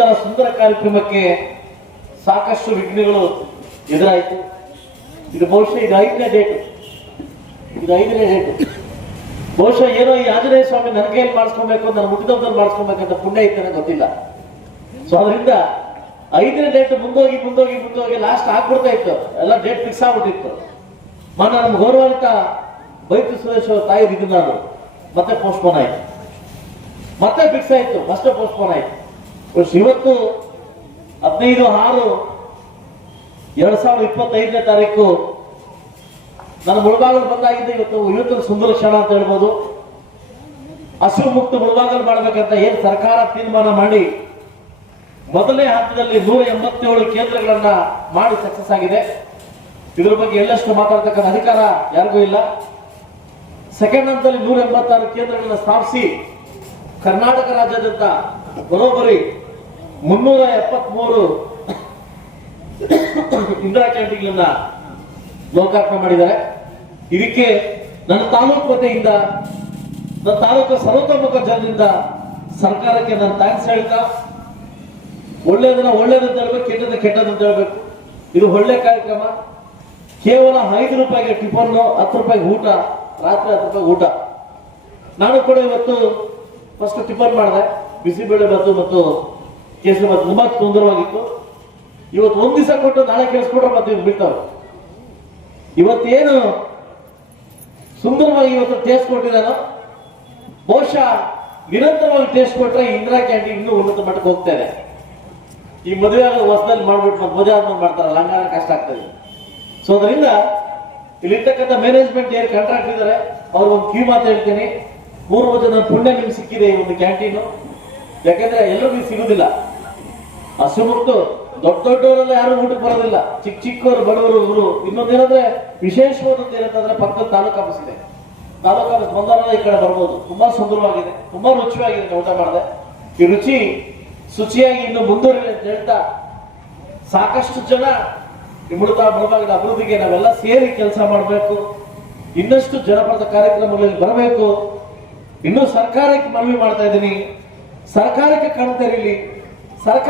ಇಂತಹ ಸುಂದರ ಕಾರ್ಯಕ್ರಮಕ್ಕೆ ಸಾಕಷ್ಟು ವಿಘ್ನಗಳು ಎದುರಾಯಿತು. ಇದು ಬಹುಶಃ ಇದು 5ನೇ ಡೇಟ್. ಬಹುಶಃ ಏನೋ ಈ ಆಂಜನೇಯ ಸ್ವಾಮಿ ನನ್ನ ಕೈಯಲ್ಲಿ ಮಾಡಿಸ್ಕೊಬೇಕು, ನನ್ನ ಮುಟ್ಟಿದವ್ರಲ್ಲಿ ಮಾಡಿಸ್ಕೊಬೇಕಂತ ಪುಣ್ಯ ಇತ್ತೇನೆ ಗೊತ್ತಿಲ್ಲ. ಸೊ ಅದರಿಂದ 5ನೇ ಡೇಟ್ ಮುಂದೋಗಿ ಲಾಸ್ಟ್ ಆಗ್ಬಿಡ್ತಾ ಇತ್ತು, ಎಲ್ಲ ಡೇಟ್ ಫಿಕ್ಸ್ ಆಗ್ಬಿಟ್ಟಿತ್ತು. ನಮ್ಮ ಗೌರವಾನ್ವಿತ ಬೈತು ಸುರೇಶ್ ಅವರ ತಾಯಿ ನಾನು ಮತ್ತೆ ಪೋಸ್ಟ್ಪೋನ್ ಆಯ್ತು, ಮತ್ತೆ ಫಿಕ್ಸ್ ಆಯ್ತು, ಮತ್ತೆ ಪೋಸ್ಟ್ಪೋನ್ ಆಯ್ತು. ಇವತ್ತು 15/6/2025ನೇ ತಾರೀಕು ನನ್ನ ಮುಳಬಾಗಲು ಬಂದಾಗಿದ್ದ ಇವತ್ತು ಸುಂದರ ಕ್ಷಣ ಅಂತ ಹೇಳ್ಬೋದು. ಹಸಿರು ಮುಕ್ತ ಮುಳಬಾಗಲು ಮಾಡಬೇಕಂತ ಏನ್ ಸರ್ಕಾರ ತೀರ್ಮಾನ ಮಾಡಿ ಮೊದಲನೇ ಹಂತದಲ್ಲಿ 187 ಕೇಂದ್ರಗಳನ್ನ ಮಾಡಿ ಸಕ್ಸಸ್ ಆಗಿದೆ. ಇದ್ರ ಬಗ್ಗೆ ಎಲ್ಲಷ್ಟು ಮಾತಾಡ್ತಕ್ಕಂಥ ಅಧಿಕಾರ ಯಾರಿಗೂ ಇಲ್ಲ. ಸೆಕೆಂಡ್ ಹಂತದಲ್ಲಿ 186 ಕೇಂದ್ರಗಳನ್ನ ಸ್ಥಾಪಿಸಿ ಕರ್ನಾಟಕ ರಾಜ್ಯಾದ್ಯಂತ ಬರೋಬ್ಬರಿ 373 ಇಂದಿರಾ ಕ್ಯಾಂಟೀನ್ಗಳನ್ನ ಲೋಕಾರ್ಪಣೆ ಮಾಡಿದ್ದಾರೆ. ಇದಕ್ಕೆ ನನ್ನ ತಾಲೂಕು ವತಿಯಿಂದ, ನನ್ನ ತಾಲೂಕು ಸರ್ವತೋಮುಖ ಜನರಿಂದ ಸರ್ಕಾರಕ್ಕೆ ನಾನು ಥ್ಯಾಂಕ್ಸ್ ಹೇಳ್ತಾ, ಒಳ್ಳೇದನ್ನ ಒಳ್ಳೇದಂತ ಹೇಳ್ಬೇಕು, ಕೆಟ್ಟದಂತ ಹೇಳ್ಬೇಕು. ಇದು ಒಳ್ಳೆ ಕಾರ್ಯಕ್ರಮ. ಕೇವಲ 5 ರೂಪಾಯಿಗೆ ಟಿಫನ್, 10 ರೂಪಾಯಿಗೆ ಊಟ, ರಾತ್ರಿ 10 ರೂಪಾಯಿಗೆ ಊಟ. ನಾನು ಕೂಡ ಇವತ್ತು ಫಸ್ಟ್ ಟಿಫನ್ ಮಾಡಿದೆ, ಬಿಸಿಬೇಳೆ ಬಾತು ಮತ್ತು ಕೇಸರಿ ಬಾತು ತುಂಬಾ ಸುಂದರವಾಗಿತ್ತು. ಇವತ್ತು ಒಂದ್ ದಿವಸ ಕೊಟ್ಟು ನಾಳೆ ಕೇಳಿಸ್ಕೊಟ್ರೆ ಮತ್ತೆ ಬಿಡ್ತಾವೆ. ಇವತ್ತೇನು ಸುಂದರವಾಗಿ ಇವತ್ತು ಟೇಸ್ಟ್ ಕೊಟ್ಟಿದ್ದಾನೋ, ಬಹುಶಃ ನಿರಂತರವಾಗಿ ಟೇಸ್ಟ್ ಕೊಟ್ರೆ ಇಂದಿರಾ ಕ್ಯಾಂಟೀನ್ ಇನ್ನೂ ಉನ್ನತ ಮಟ್ಟಕ್ಕೆ ಹೋಗ್ತಾ ಇದೆ. ಈ ಮದುವೆ ಆಗ ಹೊಸದಲ್ಲಿ ಮಾಡ್ಬಿಟ್ಟು ಮದುವೆ ಆದ್ಮೇಲೆ ಮಾಡ್ತಾರಲ್ಲ, ಹಂಗಾದ್ರೆ ಕಷ್ಟ ಆಗ್ತದೆ. ಸೊ ಅದರಿಂದ ಇಲ್ಲಿರ್ತಕ್ಕಂಥ ಮ್ಯಾನೇಜ್ಮೆಂಟ್ ಏನು ಕಾಂಟ್ರಾಕ್ಟ್ ಇದ್ದಾರೆ ಅವ್ರ ಒಂದು ಕಿವಿ ಮಾತು ಹೇಳ್ತೀನಿ. 3 ಜನ ಪುಣ್ಯ ನಿಮ್ಗೆ ಸಿಕ್ಕಿದೆ ಈ ಒಂದು ಕ್ಯಾಂಟೀನು. ಯಾಕಂದ್ರೆ ಎಲ್ಲರಿಗೂ ಸಿಗುದಿಲ್ಲ. ಹಸುಮುಕ್ತು ದೊಡ್ಡವರೆಲ್ಲ ಯಾರು ಊಟಕ್ಕೆ ಬರೋದಿಲ್ಲ, ಚಿಕ್ಕವರು ಬಡವರು ಇವರು. ಇನ್ನೊಂದೇನಂದ್ರೆ ವಿಶೇಷವಾದದ್ದು ಏನಂತಂದ್ರೆ ಪಕ್ಕದ ತಾಲೂಕು ಆಫೀಸ್ ಇದೆ. ತಾಲೂಕು ಆಫೀಸ್ ಬಂದವರೆಲ್ಲ ಈ ಕಡೆ ಬರ್ಬೋದು. ತುಂಬಾ ಸುಂದರವಾಗಿದೆ, ತುಂಬಾ ರುಚಿಯಾಗಿದೆ. ಊಟ ಮಾಡಿದೆ. ಈ ರುಚಿ ಶುಚಿಯಾಗಿ ಇನ್ನು ಮುಂದುವರಿಲಿ ಅಂತ ಹೇಳ್ತಾ, ಸಾಕಷ್ಟು ಜನ ಈ ಮುಳಬಾಗಿಲ ಅಭಿವೃದ್ಧಿಗೆ ನಾವೆಲ್ಲ ಸೇರಿ ಕೆಲಸ ಮಾಡಬೇಕು. ಇನ್ನಷ್ಟು ಜನಪದ ಕಾರ್ಯಕ್ರಮಗಳಲ್ಲಿ ಬರಬೇಕು. ಇನ್ನು ಸರ್ಕಾರಕ್ಕೆ ಮನವಿ ಮಾಡ್ತಾ ಇದ್ದೀನಿ, ಸರ್ಕಾರಕ್ಕೆ ಕಾಣ್ತಾ ಇರಲಿ. ಸರ್ಕಾರ